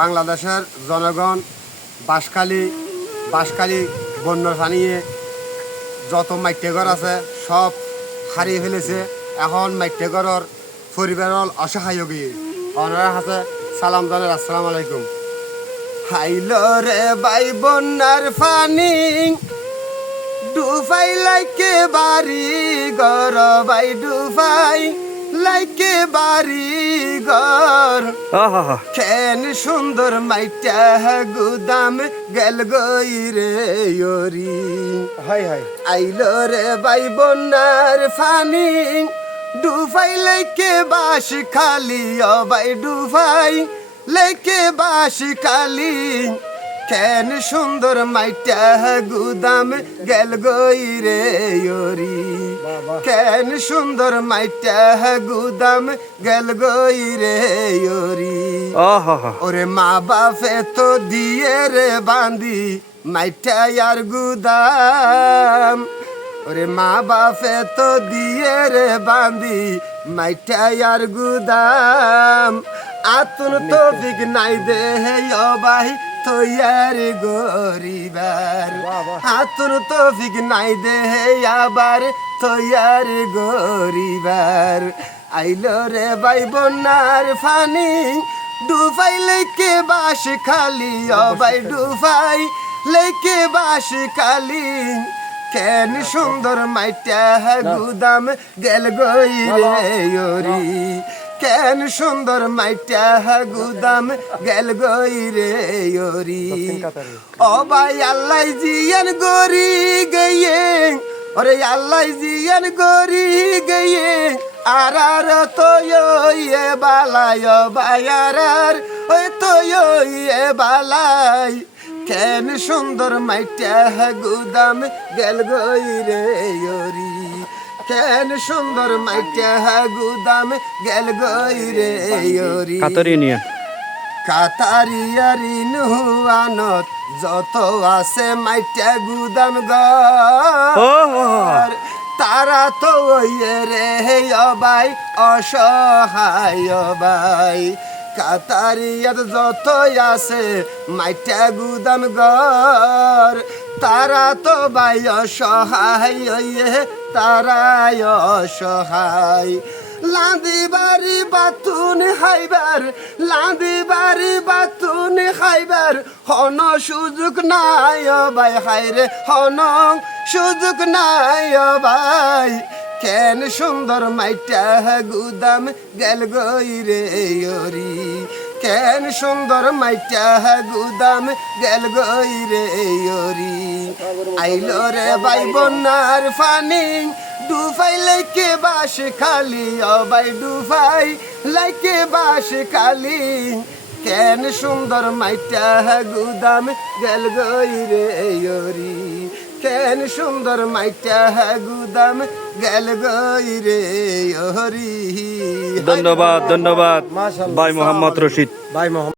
বাংলাদেশের জনগণ বাঁশখালী বন্য জানিয়ে যত মাইটেঘর আছে সব হারিয়ে ফেলেছে। এখন মাইটেঘরের পরিবারের অসহায় গিয়ে ওনারা হাতে সালাম জানার আসসালামু আলাইকুম। হাইল রে বাই বন্যার পানি ডুবাই লাইকে বাড়ি ঘর বাই ডুবাই লাইকে বাড়ি ঘর খেন সুন্দর মাইটা গুদাম গেল গই রে ওরি আইল রে বাই বন্যার পানি ডুবাই লাইকে বাস খালি ও বাই ডুবাই লাইকে বাস খালি কেন সুন্দর মাইটা গুদাম গেল গই রে ওরি কেন সুন্দর মাইটা গুদাম গেল গই রে ওরি ওরে মা বাপে তো দিয়ে রে বান্দি মাইটা আর গুদাম ওরে মা বাপে তো দিয়ে রে বান্দি মাইটা আর গুদাম আতুন তো বিগ নাই দে ও ভাই তৈয়ার গরিবার হাতুর তো ফিক নাই দে আবার তৈয়ার গরিবার আইল রে বাই বন্যার পানি ডুবাই লেকে বাস খালি ও ভাই ডুবাই লেকে বাস খালি কেন সুন্দর মাইটা গুদাম গেল গই রে ওরি কেন সুন্দর মাইটা গুদাম গেল গই রে ওরি ও ভাই আল্লাহ জিয়ান গরি গইয়ে ওরে আল্লাহ জিয়ান গরি গইয়ে আর তো ইয়ে বালাই ও ভাই আর ওই তো ইয়ে বালাই কেন সুন্দর মাইটা গুদাম গেল গই রে ওরি কেন সুন্দর মাইটা গুদাম গেল গই রে ওরি কাতারিয়ারি নুয়ানত যত আছে মাইটা গুদাম ঘর তারা তো ওইয়ে রে ভাই অসহায় ভাই কাতারিয়াত যত আছে মাইটা গুদাম ঘর তারা তো ভাই অসহায় তারাই অসহায় লাঁদি বাড়ি বাতুন খাইবার লাঁদি বাড়ি বাতুন খাইবার হন সুযোগ নাই ভাই হাইরে হন সুযোগ নাই ভাই কেন সুন্দর মাইটা গুদাম গেল গই রে ওরি কেন সুন্দর মাইটা গুদাম গেল গই রে ওরি আইল রে বাই বন্যার পানি ডুবাই লাইকে বাস খালি ও ভাই ডুবাই লাইকে বাস খালি কেন সুন্দর মাইটা গুদাম গেল গই রে ওরি কেন সুন্দর মাইটা গুদাম গেল গই রে ওরি। ধন্যবাদ ভাই মোহাম্মদ রশিদ।